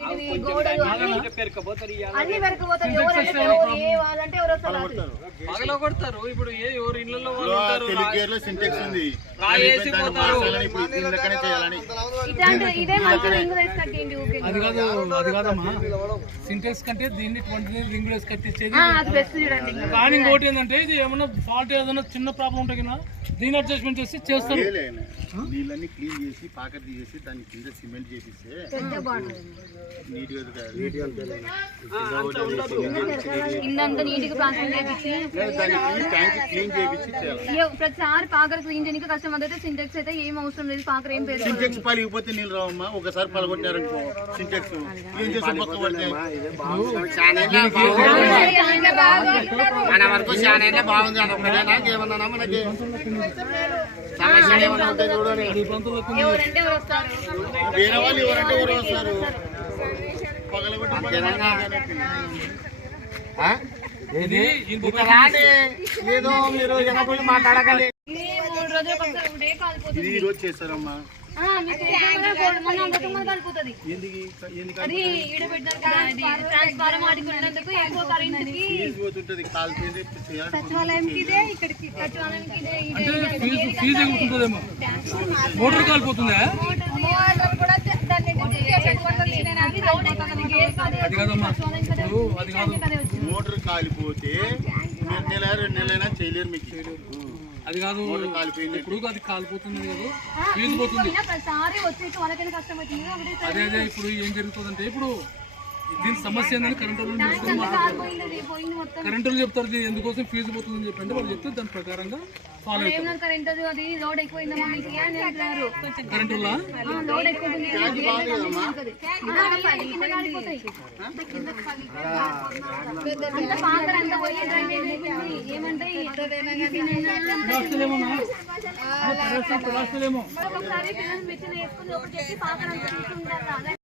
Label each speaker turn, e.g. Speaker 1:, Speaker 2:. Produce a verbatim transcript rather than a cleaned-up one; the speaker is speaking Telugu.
Speaker 1: గోడలు అన్ని పెరకపోతారు. ఎవరంటే ఏ వాళ్ళంటే ఎవరు వస్తారు
Speaker 2: పగల కొడతారు. ఇప్పుడు ఏ ఎవరు ఇళ్ళలో
Speaker 3: సింటెక్స్ ఉంది
Speaker 1: ఇదే మంచి రింగ్ వేసి కట్టేయండి.
Speaker 4: అది కాదు అది కాదమ్మా, సింటెక్స్ కంటే దీన్ని ట్వంటీ రింగ్ వేసి కట్టించేది
Speaker 1: అది బెస్ట్ చూడండి.
Speaker 4: కానీ ఇంకోటి ఏంటంటే ఇది ఏమన్నా ఫాల్ట్ ఏదైనా చిన్న ప్రాబ్లం ఉంటే కదా దీని అడ్జస్ట్మెంట్ చేసి చేస్తారు.
Speaker 3: నీళ్ళని క్లీన్ చేసి పాకెట్ తీసేసి దాని కింద సిమెంట్ చేపిస్తే నీట్
Speaker 1: ఇందంతా నీట్ గా ప్లాస్టింగ్ చేపించి ప్రతిసారి పాకర్ క్లీన్ చేయడానికి కష్టం. అదైతే సింటెక్స్ అయితే ఏం అవసరం లేదు. పాకర్ ఏం పేరు
Speaker 3: సింటెక్స్ పలిగిపోతే నీళ్ళు రావమ్మా. ఒకసారి పలగొట్టారనుకో సింటెక్స్ ఏం చేసి పక్క పడతాయి. మన వరకు చాలా బాగుంది అనుకున్నానా ఏమన్నా మనకి సమస్య ఏమన్నా ఉంటే చూడండి. వేరే వాళ్ళు ఎవరంటే ఎవరు వస్తారు పగలగొట్టి ఏదో మీరు ఎనభై మాట్లాడగలి. ఇది ఈ రోజు చేస్తారమ్మా.
Speaker 4: మోటార్ కాలిపోతుందా?
Speaker 3: మోటార్ కాలిపోతే నెల రెండు నెలలైనా చేయలేరు మీకు.
Speaker 4: అది కాదు ఇప్పుడు అది కాలిపోతుంది కదా ఫీజు పోతుంది. అదే అదే ఇప్పుడు ఏం జరుగుతుందంటే ఇప్పుడు దీని సమస్య ఏంటంటే కరెంట్ కరెంట్ వాళ్ళు చెప్తారు ఎందుకోసం ఫీజు పోతుందని చెప్పండి. వాళ్ళు చెప్తే దాని ప్రకారంగా ఫాలో అవుతారు. కరెంట్
Speaker 1: ఏమంటే